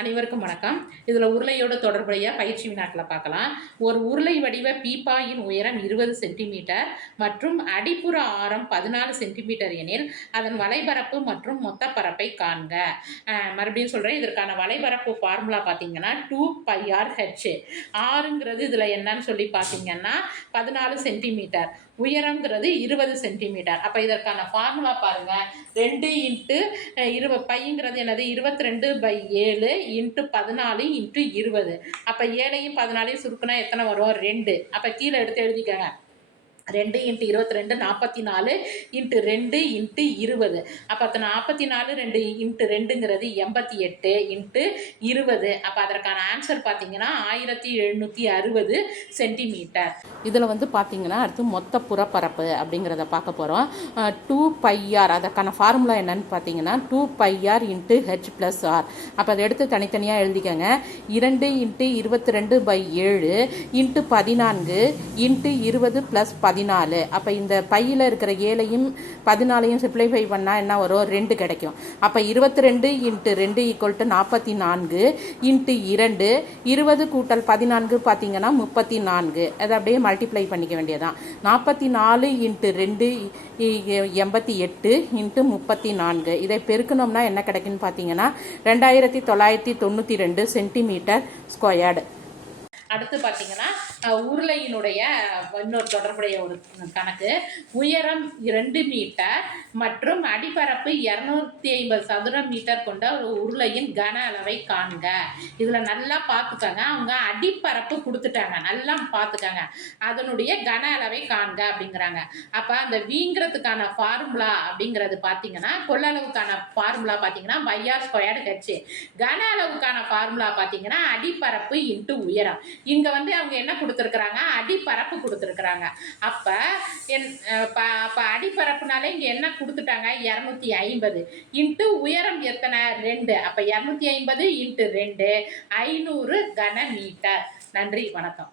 அனைவருக்கும் வணக்கம். இதில் உருளையோட தொடர்புடைய பயிற்சி வினாக்களை பார்க்கலாம். ஒரு உருளை வடிவ பீப்பாயின் உயரம் 20 சென்டிமீட்டர் மற்றும் அடிப்புற ஆரம் 14 சென்டிமீட்டர் எனில் அதன் வலைபரப்பு மற்றும் மொத்த பரப்பை காண்க. மறுபடியும் சொல்கிறேன், இதற்கான வலைபரப்பு ஃபார்முலா பார்த்தீங்கன்னா 2πr/h. ஆறுங்கிறது இதில் என்னன்னு சொல்லி பார்த்தீங்கன்னா 14 சென்டிமீட்டர், உயரங்கிறது 20 சென்டிமீட்டர். அப்போ இதற்கான ஃபார்முலா பாருங்கள், 2 இன்ட்டு 20, பைங்கிறது என்னது 22/7 இன்ட்டு 14 இன்ட்டு 20. அப்போ 7ஐயும் 14ஐயும் சுருக்குனா எத்தனை வரும்? 2. அப்போ கீழே எடுத்து எழுதிக்கங்க. 2 இன்ட்டு 22 44 இன்ட்டு 2 இன்ட்டு 20. அப்போ 44 2 இன்ட்டு 2ங்கிறது 88 இன்ட்டு 20. அப்போ அதற்கான ஆன்சர் பார்த்தீங்கன்னா 1760 சென்டிமீட்டர். இதில் பார்த்தீங்கன்னா அடுத்து மொத்த புறப்பரப்பு அப்படிங்கிறத பார்க்க போகிறோம். 2πr, அதற்கான ஃபார்முலா என்னன்னு பார்த்தீங்கன்னா 2πr into h plus R. அப்போ அதை எடுத்து தனித்தனியாக எழுதிக்கங்க. 2 இன்ட்டு 22/7 இன்ட்டு 14 இன்ட்டு 20 ப்ளஸ் 14. அப்போ இந்த பையில் இருக்கிற 7ஐயும் 14ஐயும் சிம்ப்ளிஃபை பண்ணால் என்ன வரும்? 2 கிடைக்கும். அப்போ 22 இன்ட்டு 2 ஈக்குவல் டு 44 இன்ட்டு 2. 20 கூட்டல் 14 பார்த்தீங்கன்னா 34. அதை அப்படியே மல்டிப்ளை பண்ணிக்க வேண்டியதான். 44 இன்ட்டு 2 88 இன்ட்டு 34. இதை பெருக்கணும்னா என்ன கிடைக்குன்னு பார்த்தீங்கன்னா 2992 சென்டிமீட்டர் ஸ்கொயர்டு. அடுத்து பார்த்தீங்கன்னா உருளையினுடைய இன்னொரு தொடர்புடைய ஒரு கணக்கு. உயரம் 2 மீட்டர் மற்றும் அடிப்பரப்பு 250 சதுர மீட்டர் கொண்ட ஒரு உருளையின் கன அளவை காண்க. இதில் நல்லா பார்த்துக்கங்க, அவங்க அடிப்பரப்பு கொடுத்துட்டாங்க, நல்லா பார்த்துக்கங்க, அதனுடைய கன அளவை காண்க அப்படிங்கிறாங்க. அப்போ அந்த வீங்கிறதுக்கான ஃபார்முலா அப்படிங்கிறது பார்த்தீங்கன்னா, கொள்ளளவுக்கான ஃபார்முலா பார்த்தீங்கன்னா πr²h. கன அளவுக்கான ஃபார்முலா பார்த்தீங்கன்னா அடிப்பரப்பு இன்ட்டு உயரம். இங்கே அவங்க என்ன கொடுத்துருக்குறாங்க? அடிப்பரப்பு கொடுத்துருக்குறாங்க. அப்போ அடிப்பரப்புனாலே இங்கே என்ன கொடுத்துட்டாங்க? 250 இன்ட்டு உயரம் எத்தனை? 2. அப்போ 250 இன்ட்டு 2 500 கன மீட்டர். நன்றி, வணக்கம்.